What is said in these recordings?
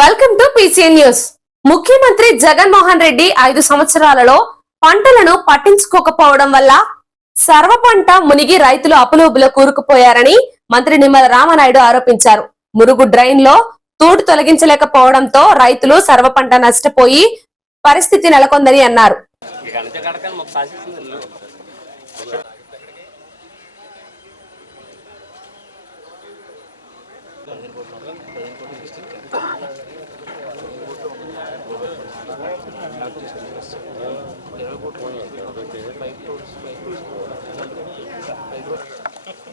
Welcome to PCN news. ముఖ్యమంత్రి జగన్మోహన్ రెడ్డి 5 సంవత్సరాలలో పంటలను పట్టించుకోకపోవడం వల్ల సర్వ పంట మునిగి రైతులు అప్పులోబులో కూరుకుపోయారని మంత్రి నిమ్మల రామనాయుడు ఆరోపించారు. మురుగు డ్రైన్ లో తూడు తొలగించలేకపోవడంతో రైతులు సర్వ పంట నష్టపోయి పరిస్థితి నెలకొందని అన్నారు.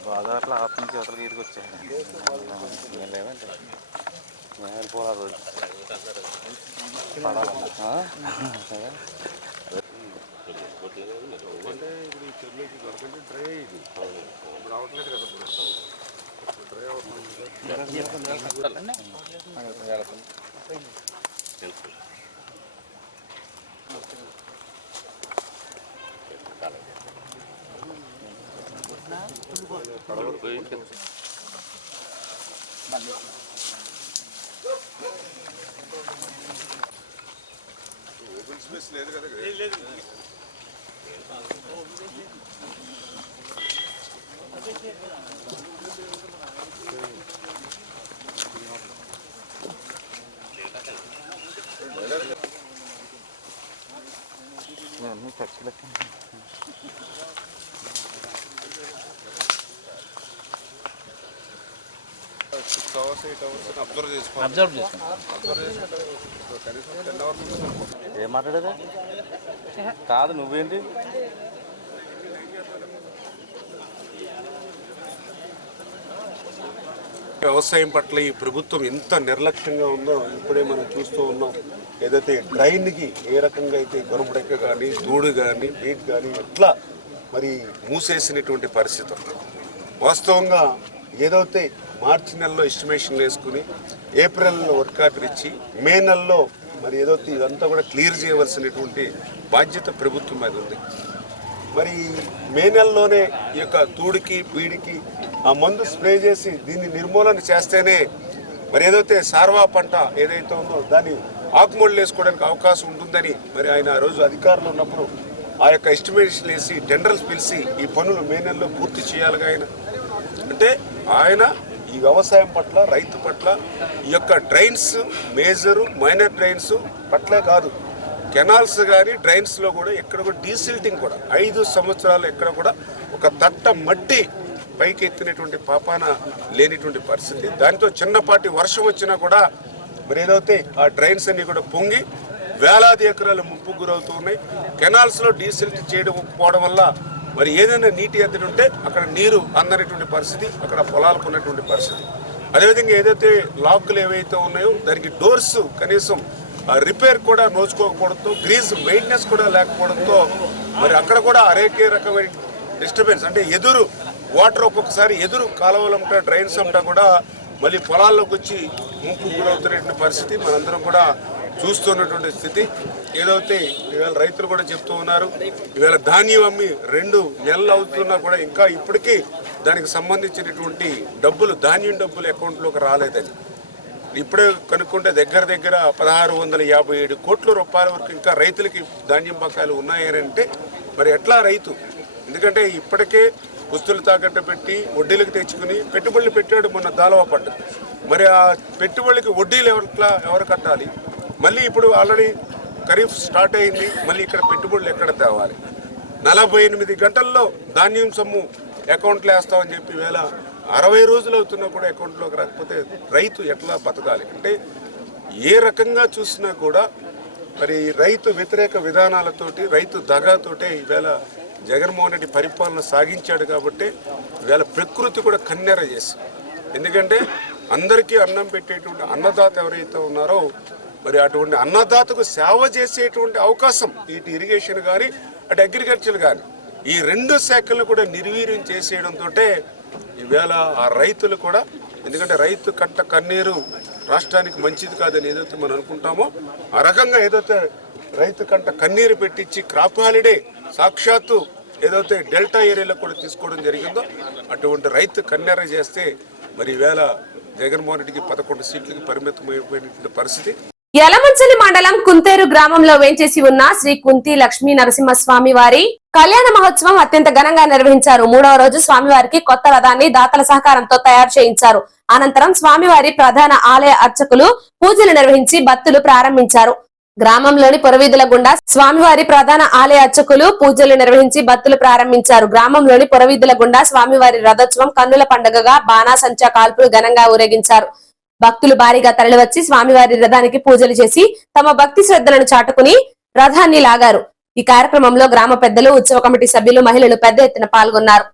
గోదావరిలో ఆపు నుంచి అవతలకి ఇదికి వచ్చాయి లేవంటే మేము వెళ్ళిపోవాలి రోజు పడాలన్నా రావట్లేదు కదా ఓపెన్ స్పేస్ లేదు కదా. ఖర్చులకి 6 hours 8 hours అబ్జర్వ్ చేసుకోండి. ఏం మాట్లాడేది కాదు, నువ్వేంటి వ్యవసాయం పట్ల ఈ ప్రభుత్వం ఎంత నిర్లక్ష్యంగా ఉందో ఇప్పుడే మనం చూస్తూ ఉన్నాం. ఏదైతే డ్రైన్కి ఏ రకంగా అయితే గొరబడెక్క కానీ తూడు కానీ బీట్ కానీ ఎట్లా మరి మూసేసినటువంటి పరిస్థితి. వాస్తవంగా ఏదైతే మార్చి నెలలో ఎస్టిమేషన్లు వేసుకుని ఏప్రిల్లో వర్క్ ఆర్డర్ ఇచ్చి మే నెలలో మరి ఏదైతే ఇదంతా కూడా క్లియర్ చేయవలసినటువంటి బాధ్యత ప్రభుత్వం మీద ఉంది. మరి మే నెలలోనే ఈ యొక్క తూడికి బీడికి ఆ మందు స్ప్రే చేసి దీన్ని నిర్మూలన చేస్తేనే మరి ఏదైతే సార్వా పంట ఏదైతే ఉందో దాన్ని ఆకుమూలలు వేసుకోవడానికి అవకాశం ఉంటుందని మరి ఆయన ఆ రోజు అధికారులు ఉన్నప్పుడు ఆ యొక్క ఎస్టిమేషన్ వేసి టెండర్స్ పిలిచి ఈ పనులు మే నెలలో పూర్తి చేయాలిగా ఆయన. అంటే ఆయన ఈ వ్యవసాయం పట్ల రైతు పట్ల ఈ యొక్క డ్రైన్స్ మేజరు మైనర్ డ్రైన్స్ పట్లే కాదు, కెనాల్స్ కానీ డ్రైన్స్లో కూడా ఎక్కడ కూడా డీసిల్టింగ్ కూడా 5 సంవత్సరాలు ఎక్కడ కూడా ఒక తట్ట మట్టి పైకి ఎత్తినటువంటి పాపాన లేనిటువంటి పరిస్థితి. దాంతో చిన్నపాటి వర్షం వచ్చినా కూడా మరి ఏదైతే ఆ డ్రైన్స్ అన్ని కూడా పొంగి వేలాది ఎకరాలు ముంపుకు గురవుతున్నాయి. కెనాల్స్లో డీసిల్ట్ చేయడం పోవడం వల్ల మరి ఏదైనా నీటి ఎద్దడి ఉంటే అక్కడ నీరు అందనటువంటి పరిస్థితి, అక్కడ పొలాలకు ఉన్నటువంటి పరిస్థితి. అదేవిధంగా ఏదైతే లాక్లు ఏవైతే ఉన్నాయో దానికి డోర్స్ కనీసం రిపేర్ కూడా నోచుకోకపోవడంతో, గ్రీజ్ మెయింటెనెన్స్ కూడా లేకపోవడంతో మరి అక్కడ కూడా అనేక రకమైన డిస్టర్బెన్స్. అంటే ఎదురు వాటర్ ఒక్కొక్కసారి ఎదురు కాలువలంతా డ్రైన్స్ అంతా కూడా మళ్ళీ పొలాల్లోకి వచ్చి ముంపు గురవుతున్నటువంటి పరిస్థితి మనందరం కూడా చూస్తున్నటువంటి స్థితి. ఏదైతే ఇవాళ రైతులు కూడా చెప్తూ ఉన్నారు, ఇవాళ ధాన్యం అమ్మి 2 నెలలు అవుతున్నా కూడా ఇంకా ఇప్పటికీ దానికి సంబంధించినటువంటి డబ్బులు ధాన్యం డబ్బులు అకౌంట్లోకి రాలేదని. ఇప్పుడే కనుక్కుంటే దగ్గర 1657 కోట్ల రూపాయల వరకు ఇంకా రైతులకి ధాన్యం బకాయిలు ఉన్నాయని అంటే మరి ఎట్లా రైతు? ఎందుకంటే ఇప్పటికే పుస్తులు తాకట్టు పెట్టి వడ్డీలకు తెచ్చుకుని పెట్టుబడులు పెట్టాడు మొన్న దాలవా పంట. మరి ఆ పెట్టుబడికి వడ్డీలు ఎవరు కట్టాలి? మళ్ళీ ఇప్పుడు ఆల్రెడీ ఖరీఫ్ స్టార్ట్ అయింది, మళ్ళీ ఇక్కడ పెట్టుబడులు ఎక్కడ తేవాలి? 48 గంటల్లో ధాన్యం సొమ్ము అకౌంట్లో వేస్తామని చెప్పి వేళ 60 రోజులు అవుతున్నా కూడా అకౌంట్లోకి రాకపోతే రైతు ఎట్లా బతకాలి? అంటే ఏ రకంగా చూసినా కూడా మరి రైతు వ్యతిరేక విధానాలతోటి రైతు దగాతోటే ఈవేళ జగన్మోహన్ రెడ్డి పరిపాలన సాగించాడు. కాబట్టి ఈవేళ ప్రకృతి కూడా కన్నెర చేసి, ఎందుకంటే అందరికీ అన్నం పెట్టేటువంటి అన్నదాత ఎవరైతే ఉన్నారో మరి అటువంటి అన్నదాతకు సేవ చేసేటువంటి అవకాశం ఇటు ఇరిగేషన్ కానీ అటు అగ్రికల్చర్ కానీ ఈ 2 శాఖలను కూడా నిర్వీర్యం చేసేయడంతో ఈవేళ ఆ రైతులు కూడా, ఎందుకంటే రైతు కంట కన్నీరు రాష్ట్రానికి మంచిది కాదని ఏదైతే మనం అనుకుంటామో ఆ రకంగా ఏదైతే రైతు కంట కన్నీరు పెట్టించి క్రాప్ హాలిడే సాక్షాత్తు ఏదైతే డెల్టా ఏరియాలో కూడా తీసుకోవడం జరిగిందో అటువంటి రైతు కన్నెర చేస్తే మరి ఈవేళ జగన్మోహన్ రెడ్డికి 11 సీట్లకి పరిమితమైపోయిన పరిస్థితి. యలమంచిలి మండలం కుంతేరు గ్రామంలో వేంచేసి ఉన్న శ్రీ కుంతి లక్ష్మీ నరసింహస్వామి వారి కళ్యాణ మహోత్సవం అత్యంత ఘనంగా నిర్వహించారు. 3వ రోజు స్వామివారికి కొత్త రథాన్ని దాతల సహకారంతో తయారు చేయించారు. అనంతరం స్వామివారి ప్రధాన ఆలయ అర్చకులు పూజలు నిర్వహించి భక్తులు ప్రారంభించారు. గ్రామంలోని పురవీధుల గుండా స్వామివారి ప్రధాన ఆలయ అర్చకులు పూజలు నిర్వహించి భక్తులు ప్రారంభించారు. గ్రామంలోని పురవీధుల గుండా స్వామివారి రథోత్సవం కన్నుల పండుగగా బాణాసంచా కాల్పులు ఘనంగా ఊరేగించారు. భక్తులు భారీగా తరలివచ్చి స్వామివారి రథానికి పూజలు చేసి తమ భక్తి శ్రద్ధలను చాటుకుని రథాన్ని లాగారు. ఈ కార్యక్రమంలో గ్రామ పెద్దలు, ఉత్సవ కమిటీ సభ్యులు, మహిళలు పెద్ద ఎత్తున పాల్గొన్నారు.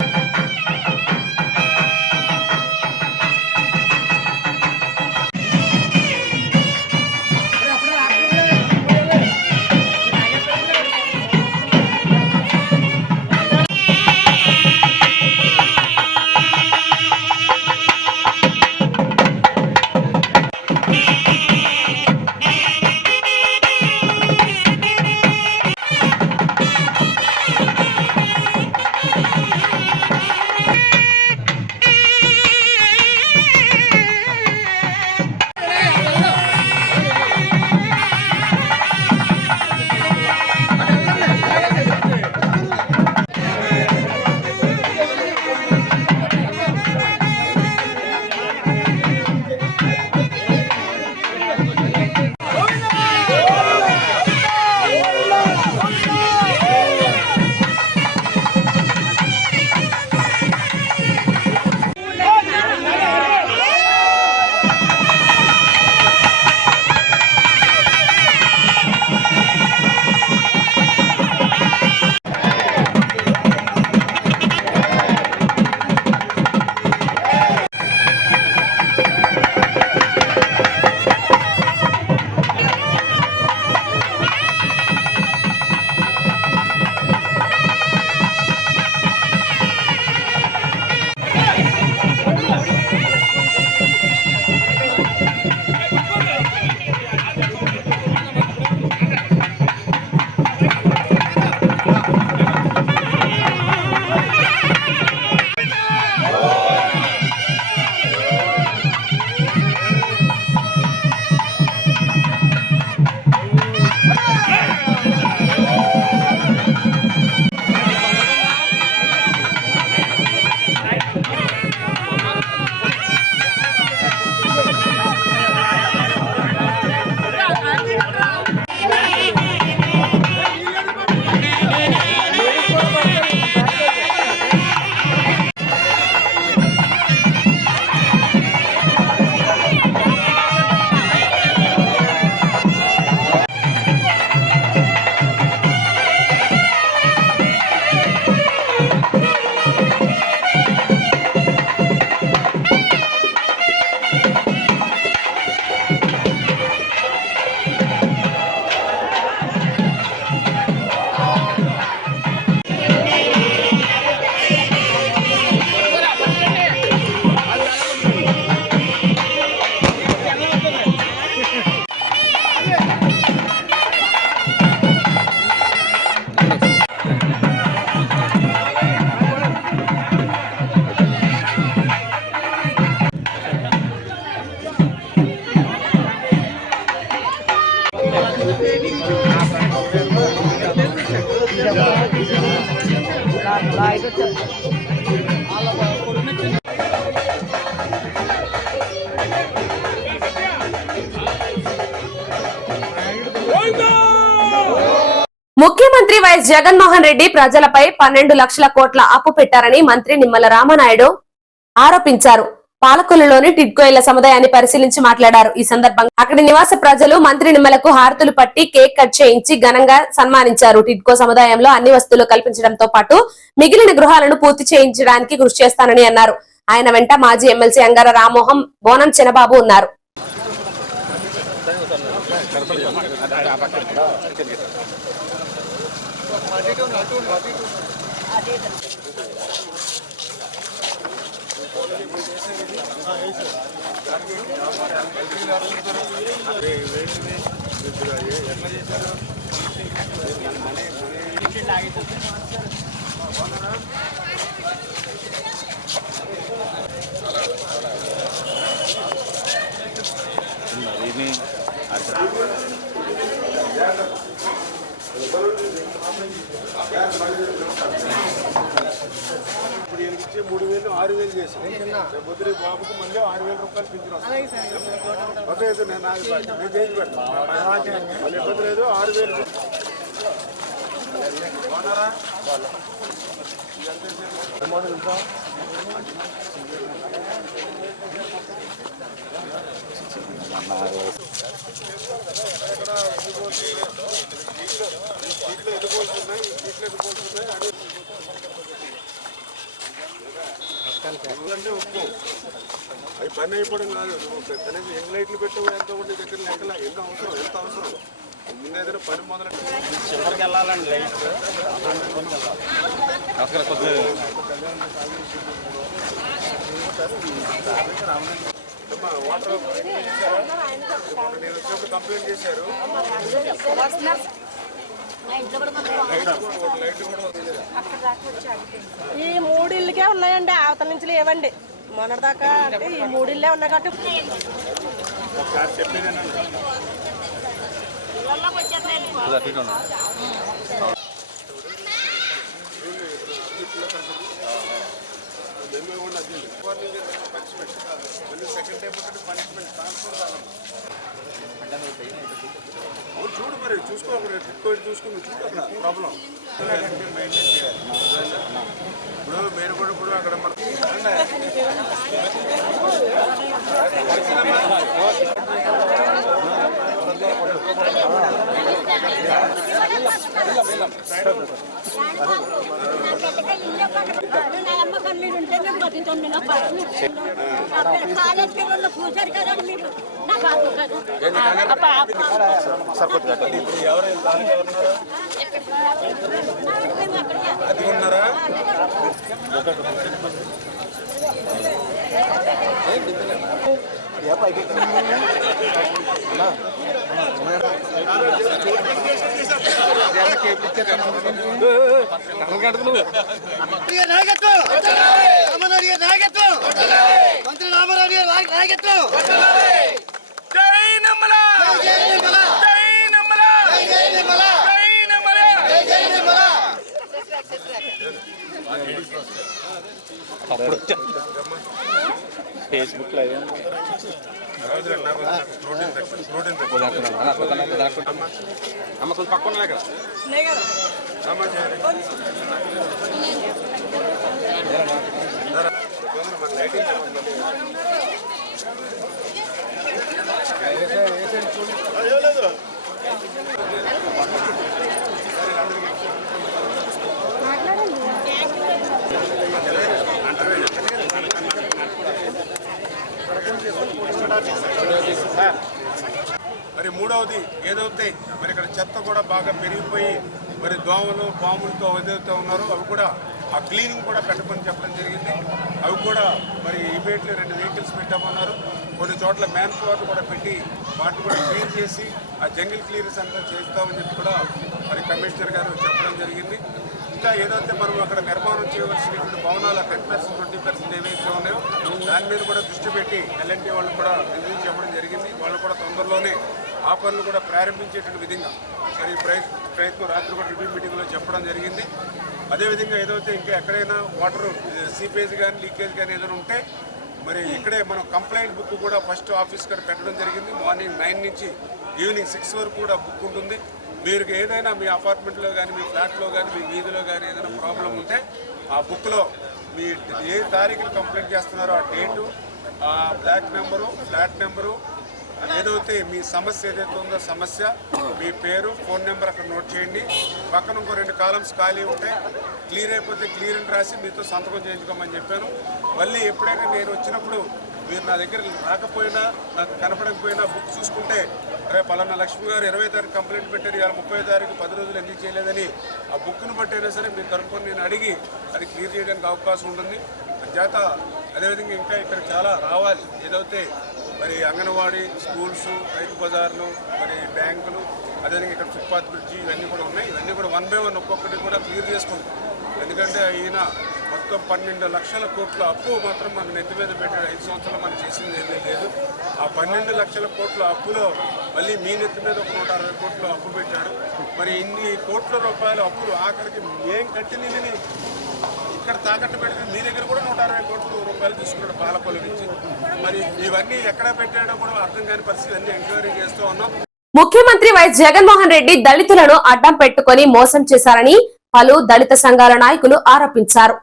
ముఖ్యమంత్రి వైఎస్ జగన్మోహన్ రెడ్డి ప్రజలపై 12 లక్షల కోట్ల అప్పు పెట్టారని మంత్రి నిమ్మల రామనాయుడు ఆరోపించారు. పాలకొల్లులోని టిడ్కో ఇళ్ల సముదాయాన్ని పరిశీలించి మాట్లాడారు. ఈ సందర్భంగా అక్కడి నివాస ప్రజలు మంత్రి నిమ్మలకు హారతులు పట్టి కేక్ కట్ చేయించి ఘనంగా సన్మానించారు. టిడ్కో సముదాయంలో అన్ని వస్తువులు కల్పించడంతో పాటు మిగిలిన గృహాలను పూర్తి చేయించడానికి కృషి చేస్తానని అన్నారు. ఆయన వెంట మాజీ ఎమ్మెల్సీ అంగార రామ్మోహన్, బోనం చినబాబు ఉన్నారు. ఇప్పుడు ఇచ్చే 3,000 6,000 చేసి పొద్దున బాబుకు మళ్ళీ 6,000 రూపాయలు పింఛను వస్తుంది. నేను చేసి పెడతాను, మళ్ళీ ఇబ్బంది లేదు. 6,000 బాగున్నారా? అంటే ఉప్పు అవి పని అయిపోవడం కాదు. కనీసం ఎన్ని లైట్లు పెట్టావు, ఎంత ఉంటే దగ్గర లెక్కల ఎంత అవసరం ముందు ఏదైనా పని మొదలు చివరికి వెళ్ళాలండి లైట్ అక్కడ కొద్దిగా వాటర్ నేను వచ్చినప్పుడు కంప్లైంట్ చేశారు. ఈ 3 ఇళ్ళకే ఉన్నాయండి, అవతల నుంచి లేవండి. మొన్నటిదాకా అంటే ఈ 3 ఇళ్ళే ఉన్నాయి కాబట్టి ఒకసారి చెప్పేది సెకండ్ టైం పనిష్మెంట్ చూడు, మరి చూసుకో, చూసుకుని చూడు అక్కడ ప్రాబ్లం మెయింటైన్ చేయాలి. ఇప్పుడు మీరు కూడా అక్కడ అది ఉన్నారా? మంత్రి రామారావు గారి నాయకత్వం. ఫేస్బుక్ లో అమ్మ కొంచెం పక్కన కదా మరి మూడవది ఏదైతే మరి ఇక్కడ చెత్త కూడా బాగా పెరిగిపోయి మరి దోమలు పాములతో ఏదైతే ఉన్నారో అవి కూడా ఆ క్లీనింగ్ కూడా పెట్టమని చెప్పడం జరిగింది. అవి కూడా మరి ఇమీడియట్లీ 2 వెహికల్స్ పెట్టామన్నారు. కొన్ని చోట్ల మ్యాన్ పవర్ కూడా పెట్టి వాటిని కూడా క్లీన్ చేసి ఆ జంగిల్ క్లియరెన్స్ అంతా చేస్తామని చెప్పి కూడా మరి కమిషనర్ గారు చెప్పడం జరిగింది. ఇంకా ఏదైతే మనం అక్కడ నిర్మాణం చేయవలసినటువంటి భవనాల 10%, 20% ఏవైతే ఉన్నాయో దాని మీద కూడా దృష్టి పెట్టి ఎల్ఎన్టీ వాళ్ళు కూడా రివ్యూ చెప్పడం జరిగింది. వాళ్ళు కూడా తొందరలోనే ఆ పనులు కూడా ప్రారంభించేటువంటి విధంగా మరి ప్రయత్నం రాత్రి కూడా రివ్యూ మీటింగ్లో చెప్పడం జరిగింది. అదేవిధంగా ఏదైతే ఇంకా ఎక్కడైనా వాటర్ సీపేజ్ కానీ లీకేజ్ కానీ ఏదైనా ఉంటే మరి ఇక్కడే మనం కంప్లైంట్ బుక్ కూడా ఫస్ట్ ఆఫీస్ కూడా పెట్టడం జరిగింది. మార్నింగ్ 9 నుంచి ఈవినింగ్ 6 వరకు కూడా బుక్ ఉంటుంది. మీరు ఏదైనా మీ అపార్ట్మెంట్లో కానీ మీ ఫ్లాట్లో కానీ మీ వీధిలో కానీ ఏదైనా ప్రాబ్లం ఉంటే ఆ బుక్లో మీ ఏ తారీఖులు కంప్లైంట్ చేస్తున్నారో ఆ డేటు, ఆ బ్లాక్ నెంబరు, ఫ్లాట్ నెంబరు, ఏదైతే మీ సమస్య ఏదైతే ఉందో సమస్య, మీ పేరు, ఫోన్ నెంబర్ అక్కడ నోట్ చేయండి. పక్కన ఇంకో 2 కాలమ్స్ ఖాళీ ఉంటాయి. క్లియర్ అయిపోతే క్లియర్ అని రాసి మీతో సంతకం చేయించుకోమని చెప్పాను. మళ్ళీ ఎప్పుడైనా నేను వచ్చినప్పుడు మీరు నా దగ్గర రాకపోయినా నాకు కనపడకపోయినా బుక్ చూసుకుంటే రేపు పలానా లక్ష్మి గారు 20వ తారీఖు కంప్లైంట్ పెట్టారు, ఇవాళ 30వ తారీఖు 10 రోజులు ఎందుకు చేయలేదని ఆ బుక్ను బట్టైనా సరే మీరు కనుక్కొని నేను అడిగి అది క్లియర్ చేయడానికి అవకాశం ఉంటుంది. చేత అదేవిధంగా ఇంకా ఇక్కడ చాలా రావాలి. ఏదైతే మరి అంగన్వాడీ, స్కూల్స్, రైతు బజార్లు, మరి బ్యాంకులు, అదేవిధంగా ఇక్కడ ఫుట్పాత్ బ్రిడ్జి ఇవన్నీ కూడా ఉన్నాయి. ఇవన్నీ కూడా 1 by 1 ఒక్కొక్కటి కూడా క్లియర్ చేసుకుంటాం. ఎందుకంటే ఈయన మొత్తం మొత్తం 12 లక్షల కోట్ల అప్పు మాత్రం మన నెత్తి మీద పెట్టాడు. 5 సంవత్సరాలు మనం చేసింది ఏమీ లేదు. ఆ 12 లక్షల కోట్ల అప్పులో మళ్ళీ మీ నెత్తి మీద ఒక 160 కోట్ల అప్పు పెట్టాడు. మరి ఇన్ని కోట్ల రూపాయల అప్పులు ఆఖరికి ఏం కట్టినని ఇక్కడ తాకట్టు పెడితే మీ దగ్గర కూడా 160 కోట్ల రూపాయలు తీసుకున్నాడు పాలకొల్లు నుంచి. మరి ఇవన్నీ ఎక్కడ పెట్టాడో కూడా అర్థం కాని పరిస్థితి అన్ని ఎంక్వైరీ చేస్తూ ఉన్నాం. ముఖ్యమంత్రి వైఎస్ జగన్మోహన్ రెడ్డి దళితులను అడ్డం పెట్టుకుని మోసం చేశారని పలు దళిత సంఘాల నాయకులు ఆరోపించారు.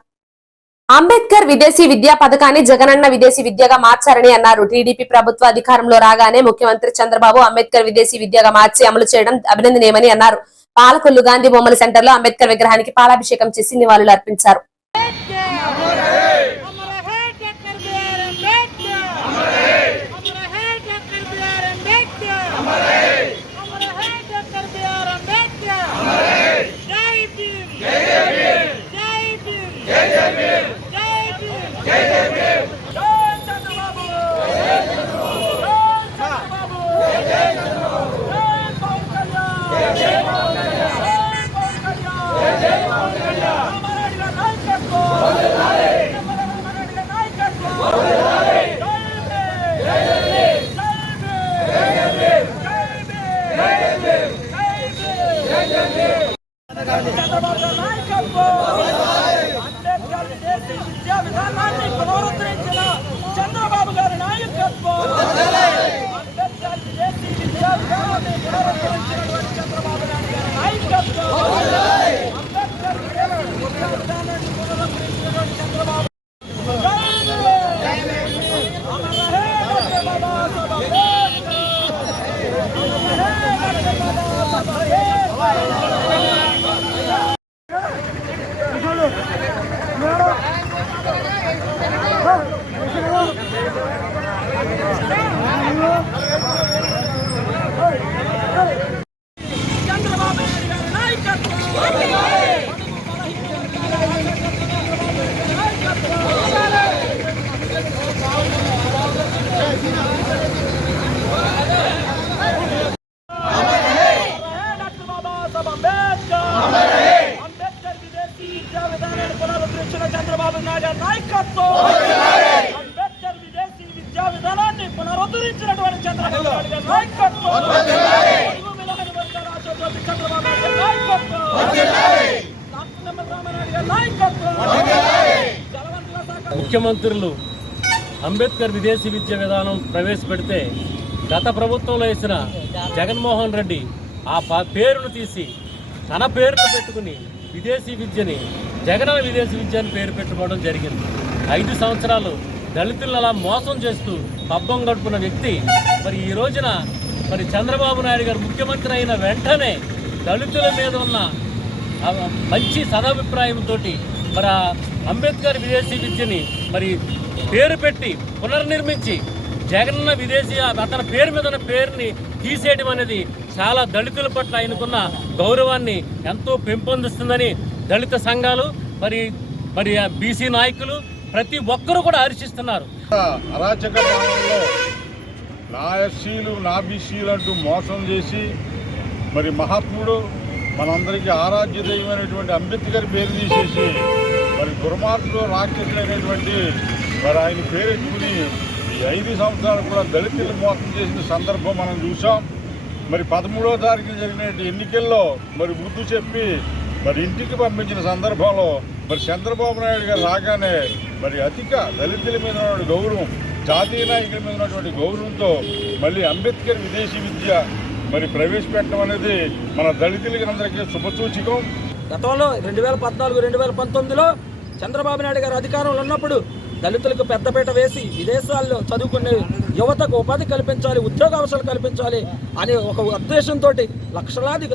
అంబేద్కర్ విదేశీ విద్యా పథకాన్ని జగనన్న విదేశీ విద్యగా మార్చారని అన్నారు. టీడీపీ ప్రభుత్వ అధికారంలో రాగానే ముఖ్యమంత్రి చంద్రబాబు అంబేద్కర్ విదేశీ విద్యగా మార్చి అమలు చేయడం అభినందనీయమని అన్నారు. పాలకొల్లు గాంధీ బొమ్మల సెంటర్ లో అంబేద్కర్ విగ్రహానికి పాలాభిషేకం చేసి నివాళులు అర్పించారు. చంద్రబాబు గారి నాయకత్వం చంద్రబాబు నాయుడు నాయకత్వం అంబేద్కర్ విదేశీ విద్యా విధానాన్ని పునరుద్ధరించినటువంటి చంద్రబాబు నాయుడు నాయకత్వం చంద్రబాబు నాయకత్వం ముఖ్యమంత్రులు అంబేద్కర్ విదేశీ విద్యా విధానం ప్రవేశపెడితే గత ప్రభుత్వంలో వేసిన జగన్మోహన్ రెడ్డి ఆ పేరును తీసి తన పేరును పెట్టుకుని విదేశీ విద్యని జగనన్న విదేశీ విద్య అని పేరు పెట్టుకోవడం జరిగింది. 5 సంవత్సరాలు దళితులను అలా మోసం చేస్తూ పబ్బం గడుపున్న వ్యక్తి మరి ఈ రోజున మరి చంద్రబాబు నాయుడు గారు ముఖ్యమంత్రి అయిన వెంటనే దళితుల మీద ఉన్న మంచి సదాభిప్రాయంతో మరి అంబేద్కర్ విదేశీ విద్యని మరి పేరు పెట్టి పునర్నిర్మించి జగనన్న విదేశీ అతని పేరు మీద ఉన్న పేరుని తీసేయడం అనేది చాలా దళితుల పట్ల ఆయనకున్న గౌరవాన్ని ఎంతో పెంపొందిస్తుందని దళిత సంఘాలు మరి బీసీ నాయకులు ప్రతి ఒక్కరూ కూడా హర్షిస్తున్నారు. అరాచక పాలనలో నా ఎస్సీలు నా బీసీలు అంటూ మోసం చేసి మరి మహాత్ముడు మనందరికీ ఆరాధ్య దైవమైనటువంటి అంబేద్కర్ పేరు తీసేసి మరి దుర్మార్గులు రాక్షసులైనటువంటి మరి ఆయన పేరెట్టుకుని ఈ 5 సంవత్సరాలు కూడా దళితులు మోసం చేసిన సందర్భం మనం చూసాం. మరి 13వ తారీఖున జరిగిన ఎన్నికల్లో మరి బుద్ధి చెప్పి మరి ఇంటికి పంపించిన సందర్భంలో మరి చంద్రబాబు నాయుడు గారు రాగానే మరి అధిక దళితుల మీద ఉన్నటువంటి గౌరవం, జాతీయ నాయకుల మీద ఉన్నటువంటి గౌరవంతో మళ్ళీ అంబేద్కర్ విదేశీ విద్య మరి ప్రవేశపెట్టడం అనేది మన దళితులకి అందరికీ శుభసూచకం. గతంలో 2014-2019లో చంద్రబాబు నాయుడు గారు అధికారంలో ఉన్నప్పుడు దళితులకు పెద్దపీట వేసి విదేశాల్లో చదువుకునే యువతకు ఉపాధి కల్పించాలి, ఉద్యోగ అవకాశాలు కల్పించాలి అనే ఒక ఉద్దేశంతో లక్షలాది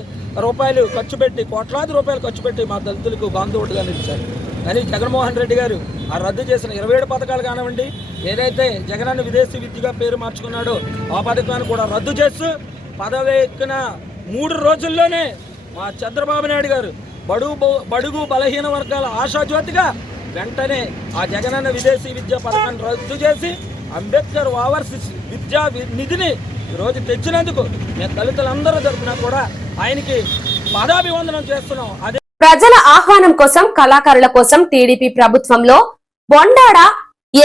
రూపాయలు ఖర్చు పెట్టి, కోట్లాది రూపాయలు ఖర్చు పెట్టి మా దళితులకు బాంధవుడుగా నిలిచారు. కానీ జగన్మోహన్ రెడ్డి గారు ఆ రద్దు చేసిన 27 పథకాలు కానివ్వండి, ఏదైతే జగనన్న విదేశీ విద్యగా పేరు మార్చుకున్నాడో ఆ పథకాన్ని కూడా రద్దు చేస్తూ పదవి ఎక్కిన 3 రోజుల్లోనే మా చంద్రబాబు నాయుడు గారు బడుగు బలహీన వర్గాల ఆశాజ్యోతిగా వెంటనే ఆ జగనన్న విదేశీ విద్యా పథకాన్ని రద్దు చేసి అంబేద్కర్ ఓవర్సీస్ విద్యా నిధిని ఈరోజు తెచ్చినందుకు మేము దళితులందరూ తరపున కూడా ఆయనకి పాదాభివందనం చేస్తున్నాం. అదే ప్రజల ఆహ్వానం కోసం కళాకారుల కోసం టీడీపీ ప్రభుత్వంలో బొండాడ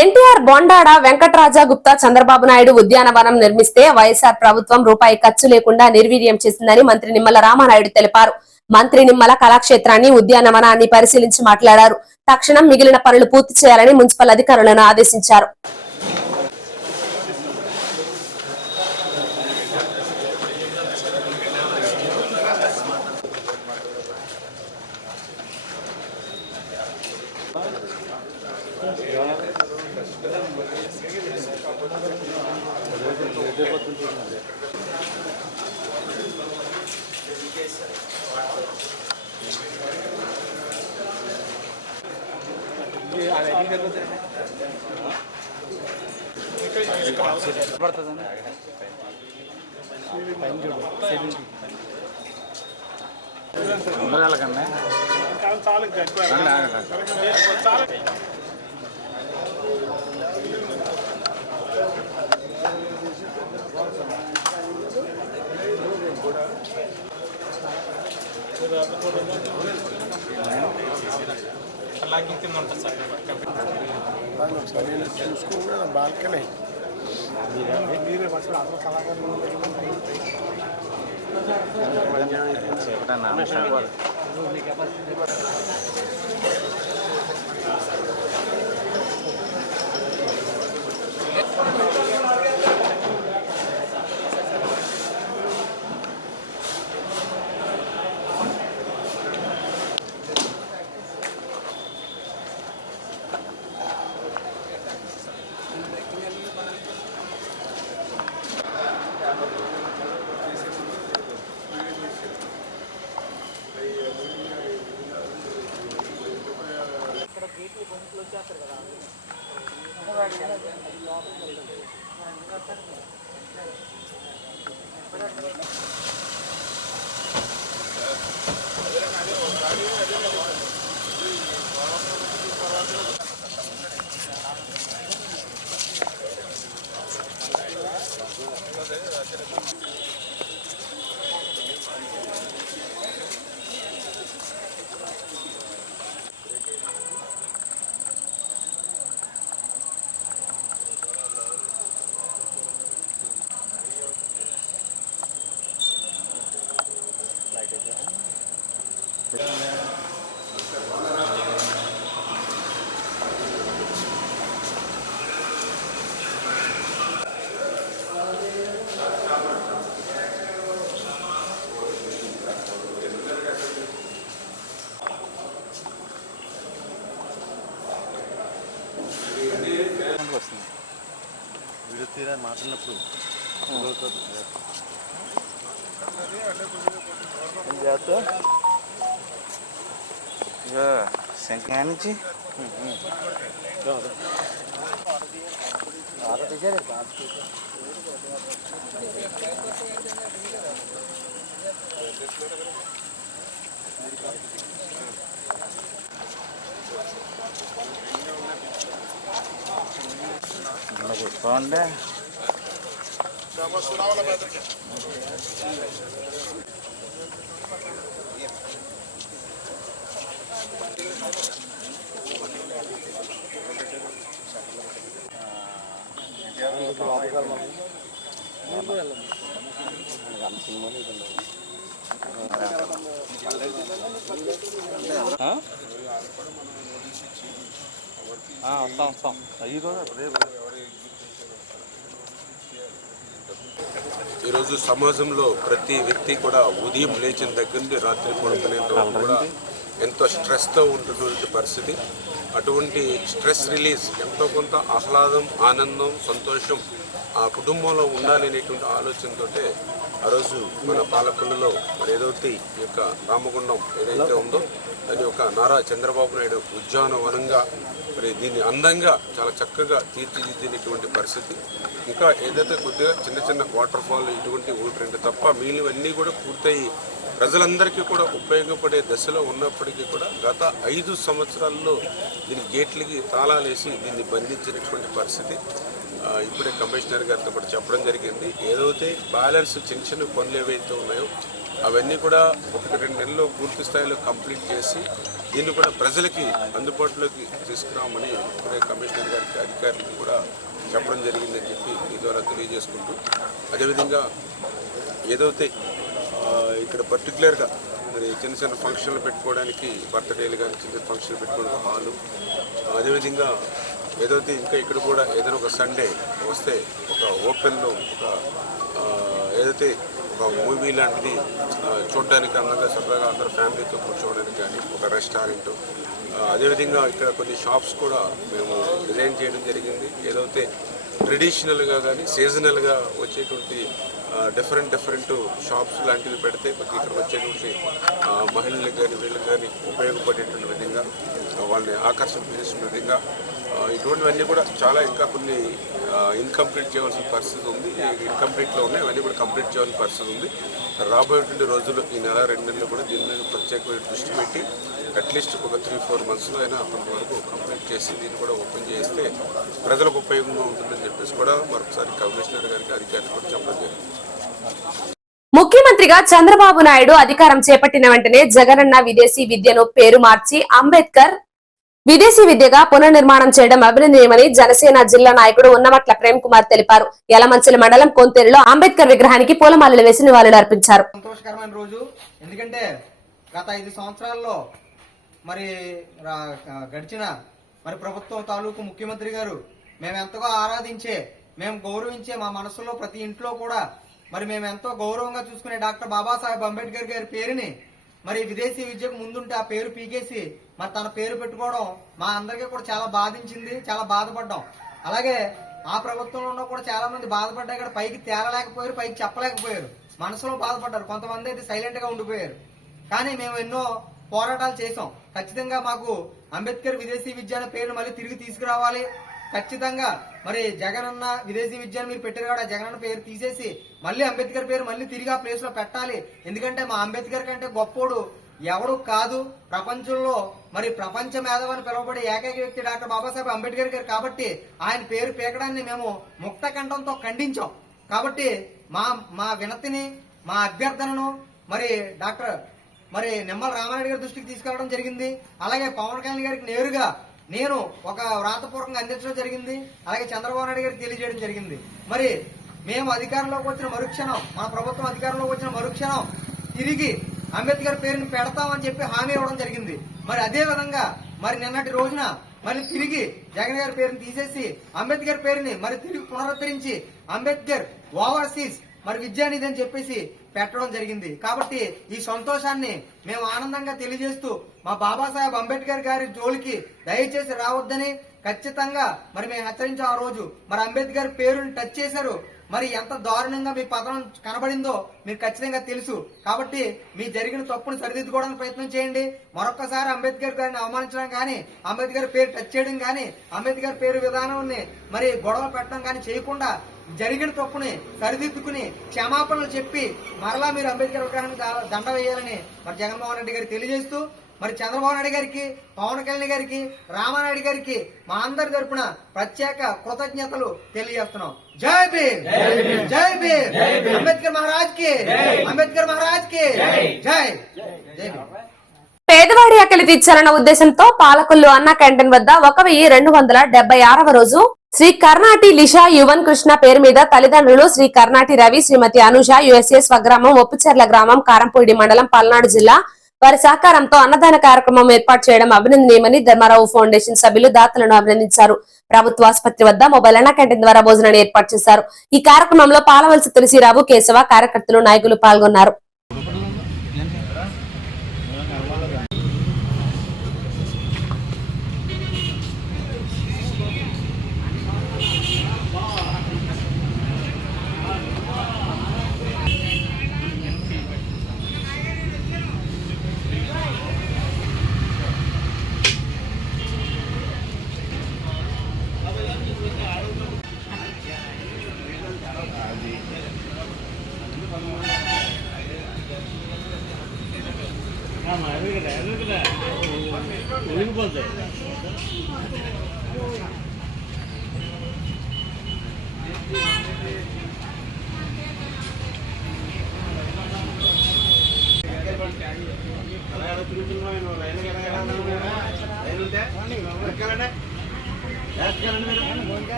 ఎన్టీఆర్ బొండాడ వెంకటరాజా గుప్తా చంద్రబాబు నాయుడు ఉద్యానవనం నిర్మిస్తే వైఎస్ఆర్ ప్రభుత్వం రూపాయి ఖర్చు లేకుండా నిర్వీర్యం చేసిందని మంత్రి నిమ్మల రామానాయుడు తెలిపారు. మంత్రి నిమ్మల కళాక్షేత్రాన్ని ఉద్యానవనాన్ని పరిశీలించి మాట్లాడారు. తక్షణం మిగిలిన పనులు పూర్తి చేయాలని మున్సిపల్ అధికారులను ఆదేశించారు. బాల్కనీ మాట్లాడినప్పుడు సంఖ్య నుంచి బాగుండే వస్తాం ఈరోజు సమాజంలో ప్రతి వ్యక్తి కూడా ఉదయం లేచిన దగ్గర నుండి రాత్రి పడుకునేంత వరకు కూడా ఎంతో స్ట్రెస్తో ఉంటున్నటువంటి పరిస్థితి. అటువంటి స్ట్రెస్ రిలీజ్ ఎంతో కొంత ఆహ్లాదం, ఆనందం, సంతోషం ఆ కుటుంబంలో ఉండాలనేటువంటి ఆలోచనతో ఆ రోజు మన పాలకులలో మరి ఏదైతే ఈ యొక్క రామగుండం ఏదైతే ఉందో దాని యొక్క నారా చంద్రబాబు నాయుడు ఉద్యానవనంగా మరి దీన్ని అందంగా చాలా చక్కగా తీర్చిదిద్దినటువంటి పరిస్థితి. ఇంకా ఏదైతే కొద్దిగా చిన్న చిన్న వాటర్ ఫాల్ ఇటువంటి ఒకటి రెండు తప్ప మిగిలినవన్నీ కూడా పూర్తయి ప్రజలందరికీ కూడా ఉపయోగపడే దశలో ఉన్నప్పటికీ కూడా గత 5 సంవత్సరాల్లో దీని గేట్లకి తాళాలేసి దీన్ని బంధించినటువంటి పరిస్థితి. ఇప్పుడే కమిషనర్ గారితో కూడా చెప్పడం జరిగింది. ఏదైతే బ్యాలెన్స్ చిన్న చిన్న పనులు ఏవైతే ఉన్నాయో అవన్నీ కూడా 1-2 నెలల్లో పూర్తి స్థాయిలో కంప్లీట్ చేసి దీన్ని కూడా ప్రజలకి అందుబాటులోకి తీసుకురామని ఇప్పుడే కమిషనర్ గారికి అధికారులకు కూడా చెప్పడం జరిగిందని చెప్పి ఈ ద్వారా తెలియజేసుకుంటూ, అదేవిధంగా ఏదైతే ఇక్కడ పర్టికులర్గా మరి చిన్న చిన్న ఫంక్షన్లు పెట్టుకోవడానికి బర్త్డేలు కానీ చిన్న ఫంక్షన్లు పెట్టుకోవడానికి హాలు, అదేవిధంగా ఏదైతే ఇంకా ఇక్కడ కూడా ఏదైనా ఒక సండే వస్తే ఒక ఓపెన్లో ఒక ఏదైతే ఒక మూవీ లాంటిది చూడడానికి అందంగా సరదాగా అందరూ ఫ్యామిలీతో కూర్చోవడానికి కానీ ఒక రెస్టారెంట్, అదేవిధంగా ఇక్కడ కొన్ని షాప్స్ కూడా మేము డిజైన్ చేయడం జరిగింది. ఏదైతే ట్రెడిషనల్గా కానీ సీజనల్గా వచ్చేటువంటి డిఫరెంట్ షాప్స్ లాంటివి పెడితే కొద్దిగా ఇక్కడ వచ్చేటువంటి మహిళలకు కానీ వీళ్ళకి కానీ ఉపయోగపడేటువంటి విధంగా వాళ్ళని ఆకర్షింపజేసిన విధంగా ఇటువంటివన్నీ కూడా చాలా ఇంకా కొన్ని ఇన్కంప్లీట్ చేయవలసిన పరిస్థితి ఉంది. ఇన్కంప్లీట్లో ఉన్నాయి, అవన్నీ కూడా కంప్లీట్ చేయాల్సిన పరిస్థితి ఉంది. రాబోయేటువంటి రోజుల్లో ఈ నెల 2 నెలలు కూడా దీని మీద ప్రత్యేకమైన దృష్టి పెట్టి అట్లీస్ట్ ఒక 3-4 మంత్స్లో అయినా అప్పటి వరకు కంప్లీట్ చేసి దీన్ని కూడా ఓపెన్ చేస్తే ప్రజలకు ఉపయోగంగా ఉంటుందని చెప్పేసి కూడా మరొకసారి కమిషనర్ గారికి అధికారులు కూడా చెప్పడం జరిగింది. ముఖ్యమంత్రిగా చంద్రబాబు నాయుడు అధికారం చేపట్టిన వెంటనే జగనన్న విదేశీ విద్యను పేరు మార్చి అంబేద్కర్ విదేశీ విద్యగా పునర్నిర్మాణం చేయడం అభినందనీయమని జనసేన జిల్లా నాయకుడు ఉన్నమట్ల ప్రేమ్ కుమార్ తెలిపారు. యలమంచిలి మండలం కొంతేరులో అంబేద్కర్ విగ్రహానికి పూలమాలలు వేసి నివాళులు అర్పించారు. సంతోషకరమైన రోజు, ఎందుకంటే గత 5 సంవత్సరాల్లో మరి గడిచిన మరి ప్రభుత్వం తాలూకు ముఖ్యమంత్రి గారు మేము ఎంతగా ఆరాధించే, మేము గౌరవించే, మా మనసులో ప్రతి ఇంట్లో కూడా మరి మేము ఎంతో గౌరవంగా చూసుకునే డాక్టర్ బాబాసాహెబ్ అంబేద్కర్ గారి పేరుని మరి విదేశీ విద్యకు ముందుంటే ఆ పేరు పీకేసి మరి తన పేరు పెట్టుకోవడం మా అందరికీ కూడా చాలా బాధించింది, చాలా బాధపడ్డాం. అలాగే ఆ ప్రభుత్వంలో కూడా చాలా మంది బాధపడ్డా కూడా పైకి తేలలేకపోయారు, పైకి చెప్పలేకపోయారు, మనసులో బాధపడ్డారు. కొంతమంది అయితే సైలెంట్ గా ఉండిపోయారు. కానీ మేము ఎన్నో పోరాటాలు చేసాం. ఖచ్చితంగా మాకు అంబేద్కర్ విదేశీ విద్య అనే పేరును మళ్ళీ తిరిగి తీసుకురావాలి. ఖచ్చితంగా మరి జగనన్న విదేశీ విద్యను మీరు పెట్టారు కూడా జగనన్న పేరు తీసేసి మళ్ళీ అంబేద్కర్ పేరు మళ్ళీ తిరిగి ఆ ప్లేస్ లో పెట్టాలి. ఎందుకంటే మా అంబేద్కర్ కంటే గొప్పోడు ఎవడు కాదు ప్రపంచంలో. మరి ప్రపంచ మేధావని పిలువబడే ఏకైక వ్యక్తి డాక్టర్ బాబాసాహెబ్ అంబేద్కర్ గారు. కాబట్టి ఆయన పేరు పీకడాన్ని మేము ముక్త కంఠంతో ఖండించాం. కాబట్టి మా వినతిని, మా అభ్యర్థనను మరి డాక్టర్ నిమ్మల రామారెడ్డి గారి దృష్టికి తీసుకెళ్లడం జరిగింది. అలాగే పవన్ కళ్యాణ్ గారికి నేరుగా నేను ఒక వ్రాతపూర్వకంగా అందించడం జరిగింది. అలాగే చంద్రబాబు నాయుడు గారికి తెలియజేయడం జరిగింది. మరి మేము అధికారంలోకి వచ్చిన మరుక్షణం, మన ప్రభుత్వం అధికారంలోకి వచ్చిన మరుక్షణం తిరిగి అంబేద్కర్ పేరుని పెడతామని చెప్పి హామీ ఇవ్వడం జరిగింది. మరి అదే విధంగా మరి నిన్నటి రోజున మళ్ళీ తిరిగి జగన్ గారి పేరుని తీసేసి అంబేద్కర్ పేరుని మరి తిరిగి పునరుద్ధరించి అంబేద్కర్ ఓవర్సీస్ మరి విద్యానిధి అని చెప్పేసి పెట్టడం జరిగింది. కాబట్టి ఈ సంతోషాన్ని మేము ఆనందంగా తెలియజేస్తూ మా బాబాసాహెబ్ అంబేద్కర్ గారి జోలికి దయచేసి రావద్దని ఖచ్చితంగా మరి మేము హెచ్చరించాం. ఆ రోజు మరి అంబేద్కర్ పేరుని టచ్ చేశారు. మరి ఎంత దారుణంగా మీ పతనం కనబడిందో మీకు ఖచ్చితంగా తెలుసు. కాబట్టి మీ జరిగిన తప్పును సరిదిద్దుకోవడానికి ప్రయత్నం చేయండి. మరొకసారి అంబేద్కర్ గారిని అవమానించడం కానీ, అంబేద్కర్ పేరు టచ్ చేయడం కానీ, అంబేద్కర్ పేరు విధానాన్ని మరి గొడవ పెట్టడం కానీ చేయకుండా జరిగిన తప్పుని సరిదిద్దుకుని క్షమాపణలు చెప్పి మరలా మీరు అంబేద్కర్ విగ్రహానికి దండ వేయాలని మరి జగన్మోహన్ రెడ్డి గారికి తెలియజేస్తూ మరి చంద్రబాబు నాయుడు గారికి, పవన్ కళ్యాణ్ గారికి, రామానాయుడు గారికి మా అందరి తరపున ప్రత్యేక కృతజ్ఞతలు తెలియజేస్తున్నాం. జై భీమ్, జై భీమ్, అంబేద్కర్ మహారాజ్ కి, అంబేద్కర్ మహారాజ్ కి జై. జై భీమ్. పేదవాడి ఆకలి తీర్చాలన్న ఉద్దేశంతో పాలకొల్లు అన్న క్యాంటీన్ వద్ద 1276వ రోజు శ్రీ కర్ణాటి లిషా యువన్ కృష్ణ పేరు మీద తల్లిదండ్రులు శ్రీ కర్ణాటి రవి, శ్రీమతి అనుష, యుఎస్ఏ స్వగ్రామం ఒప్పుచెర్ల గ్రామం, కారంపూడి మండలం, పల్నాడు జిల్లా వారి సహకారంతో అన్నదాన కార్యక్రమం ఏర్పాటు చేయడం అభినందనీయమని ధర్మారావు ఫౌండేషన్ సభ్యులు దాతలను అభినందించారు. ప్రభుత్వ ఆసుపత్రి వద్ద మొబైల్ అన్న క్యాంటీన్ ద్వారా భోజనాన్ని ఏర్పాటు చేశారు. ఈ కార్యక్రమంలో పాలవలసి తులసిరావు, కేశవ, కార్యకర్తలు, నాయకులు పాల్గొన్నారు.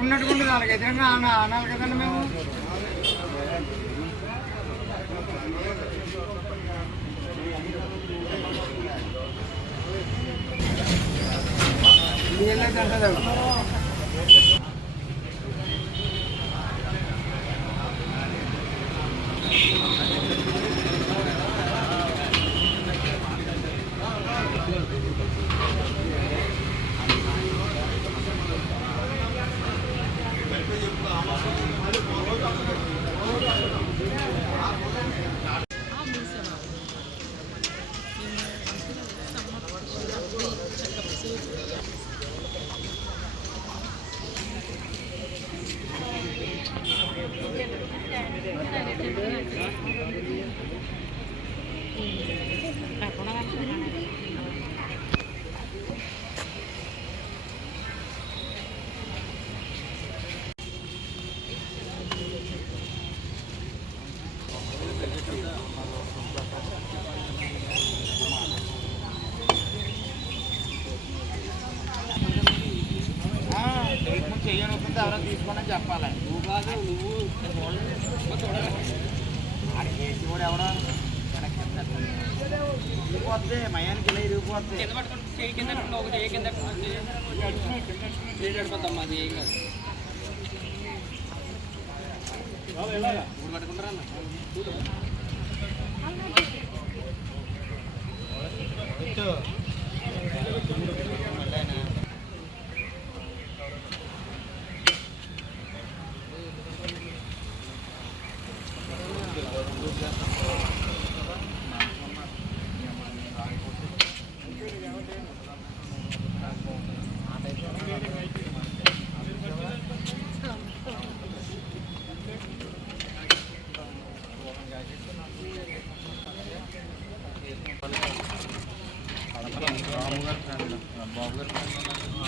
ఉన్నట్టుకుంటే వాళ్ళకి ఎదురుగా అనాలి కదండి మేము. చేయనుకుంటే ఎవరైనా తీసుకోనని చెప్పాలి. నువ్వు కాదు, నువ్వు చేసి కూడా ఎవడో ఇరిగిపోద్ది, మయానికి ఇలా ఇరిగిపోద్ది.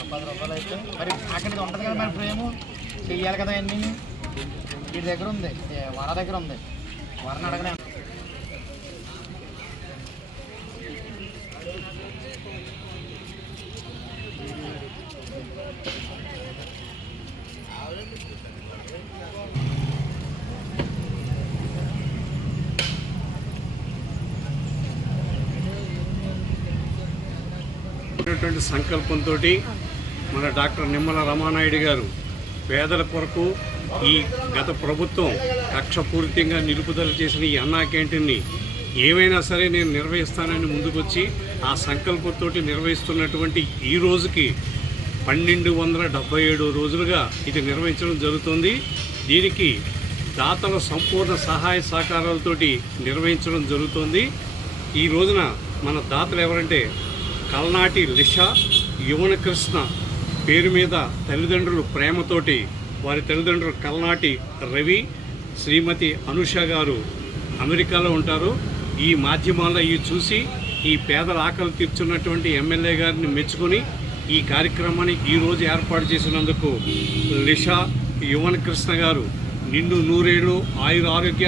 ₹10 అయితే మరి అక్కడికి ఉంటుంది కదా మరి ఫ్రేము చెయ్యాలి కదా అన్నీ. వీటి దగ్గర ఉంది, వర దగ్గర ఉంది, వరని అడగలే. సంకల్పంతో మన డాక్టర్ నిమ్మల రామానాయుడు గారు పేదల కొరకు ఈ గత ప్రభుత్వం కక్షపూరితంగా నిలుపుదల చేసిన ఈ అన్నా క్యాంటీన్ని ఏమైనా సరే నేను నిర్వహిస్తానని ముందుకొచ్చి ఆ సంకల్పంతో నిర్వహిస్తున్నటువంటి ఈ రోజుకి 1277 రోజులుగా ఇది నిర్వహించడం జరుగుతుంది. దీనికి దాతల సంపూర్ణ సహాయ సహకారాలతోటి నిర్వహించడం జరుగుతుంది. ఈ రోజున మన దాతలు ఎవరంటే కల్నాటి లిషా యువన కృష్ణ పేరు మీద తల్లిదండ్రులు ప్రేమతోటి వారి తల్లిదండ్రులు కల్నాటి రవి, శ్రీమతి అనుష గారు అమెరికాలో ఉంటారు. ఈ మాధ్యమాల్లో ఇవి చూసి ఈ పేదల ఆకలి తీర్చున్నటువంటి ఎమ్మెల్యే గారిని మెచ్చుకొని ఈ కార్యక్రమాన్ని ఈరోజు ఏర్పాటు చేసినందుకు లిషా యువన కృష్ణ గారు నిండు నూరేళ్ళు ఆయుర ఆరోగ్య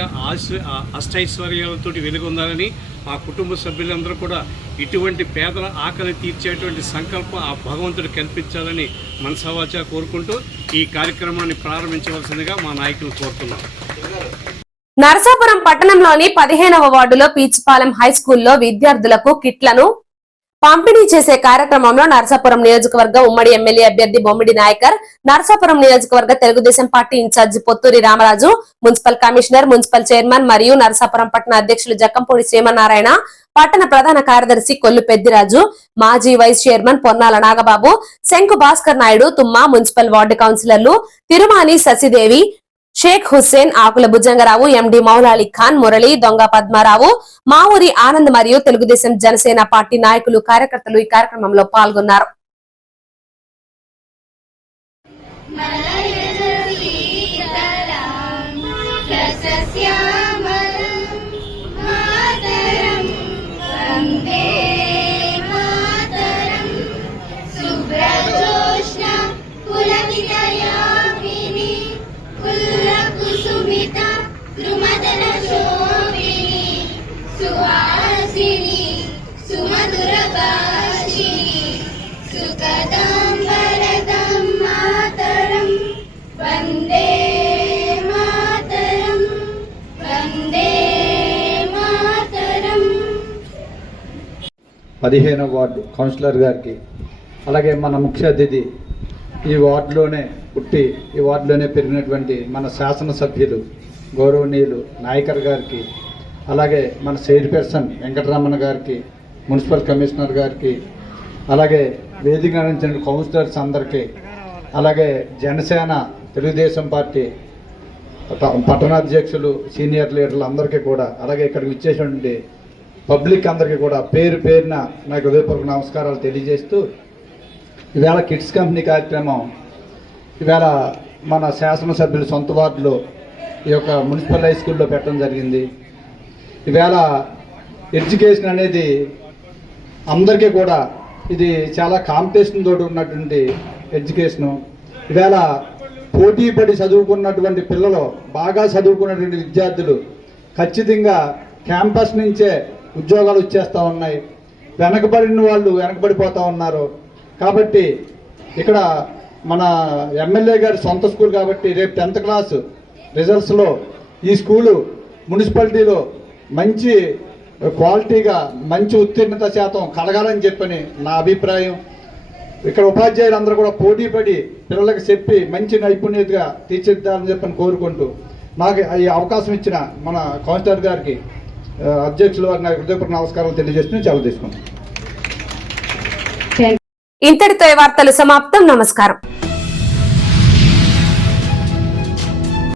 అష్టైశ్వర్యాలతో వెలుగొందాలని ఆ కుటుంబ సభ్యులందరూ కూడా ఇటువంటి పేదల ఆకలి తీర్చేటువంటి సంకల్పం ఆ భగవంతుడు కల్పించాలని మనసావాచా కోరుకుంటూ ఈ కార్యక్రమాన్ని ప్రారంభించవలసిందిగా మా నాయకులు కోరుతున్నాం. నరసాపురం పట్టణంలోని 15వ వార్డులో పీచిపాలెం హై స్కూల్లో విద్యార్థులకు కిట్లను పంపిణీ చేసే కార్యక్రమంలో నరసాపురం నియోజకవర్గ ఉమ్మడి ఎమ్మెల్యే అభ్యర్థి బొమ్మిడి నాయకర్, నరసాపురం నియోజకవర్గ Telugu Desam party incharge Potturi Ramaraju, municipal commissioner, municipal chairman మరియు నరసాపురం పట్టణ అధ్యక్షులు జక్కంపూడి శ్రీమన్నారాయణ, పట్టణ ప్రధాన కార్యదర్శి కొల్లు పెద్దిరాజు, మాజీ వైస్ చైర్మన్ పొన్నాల నాగబాబు, శంకు భాస్కర్ నాయుడు, తుమ్మా, మున్సిపల్ వార్డు కౌన్సిలర్లు తిరుమాని శశిదేవి, షేక్ హుస్సేన్, ఆకుల భుజంగరావు, ఎండి మౌలాలి ఖాన్, మురళి, దొంగ పద్మారావు, మావూరి ఆనంద్ మరియు తెలుగుదేశం జనసేన పార్టీ నాయకులు, కార్యకర్తలు ఈ కార్యక్రమంలో పాల్గొన్నారు. 15వ వార్డు కౌన్సిలర్ గారికి, అలాగే మన ముఖ్య అతిథి ఈ వార్డులోనే పుట్టి ఈ వార్డులోనే పెరిగినటువంటి మన శాసనసభ్యులు గౌరవనీయులు నాయకర్ గారికి, అలాగే మన చైర్పర్సన్ వెంకటరమణ గారికి, మున్సిపల్ కమిషనర్ గారికి, అలాగే వేదిక అందించిన కౌన్సిలర్స్ అందరికీ, అలాగే జనసేన తెలుగుదేశం పార్టీ పట్టణాధ్యక్షులు సీనియర్ లీడర్లు అందరికీ కూడా, అలాగే ఇక్కడికి ఇచ్చేటువంటి పబ్లిక్ అందరికీ కూడా పేరు పేరున నాకు హృదయపూర్వక నమస్కారాలు తెలియజేస్తూ, ఈవేళ కిడ్స్ కంపెనీ కార్యక్రమం ఈవేళ మన శాసనసభ్యులు సొంత వార్డులో ఈ యొక్క మున్సిపల్ హై స్కూల్లో పెట్టడం జరిగింది. ఈవేళ ఎడ్యుకేషన్ అనేది అందరికీ కూడా ఇది చాలా కాంపిటీషన్ తోటి ఉన్నటువంటి ఎడ్యుకేషను. ఈవేళ పోటీ పడి చదువుకున్నటువంటి పిల్లలు, బాగా చదువుకున్నటువంటి విద్యార్థులు ఖచ్చితంగా క్యాంపస్ నుంచే ఉద్యోగాలు వచ్చేస్తూ ఉన్నాయి. వెనకబడిన వాళ్ళు వెనకబడిపోతూ ఉన్నారు. కాబట్టి ఇక్కడ మన ఎమ్మెల్యే గారి సొంత స్కూల్ కాబట్టి రేపు 10th క్లాస్ రిజల్ట్స్లో ఈ స్కూలు మున్సిపాలిటీలో మంచి క్వాలిటీగా మంచి ఉత్తీర్ణత శాతం కలగాలని చెప్పని నా అభిప్రాయం. ఇక్కడ ఉపాధ్యాయులందరూ కూడా పోటీ పడి పిల్లలకు చెప్పి మంచి నైపుణ్యతగా తీర్చిదిద్దాలని చెప్పని కోరుకుంటూ, నాకు ఈ అవకాశం ఇచ్చిన మన కౌన్సిలర్ గారికి, అధ్యక్షుల వారికి నా హృదయపూర్వక నమస్కారాలు తెలియజేస్తూ సెలవు తీసుకుంటాను. ఇంతటితో ఈ వార్తలు సమాప్తం. నమస్కారం.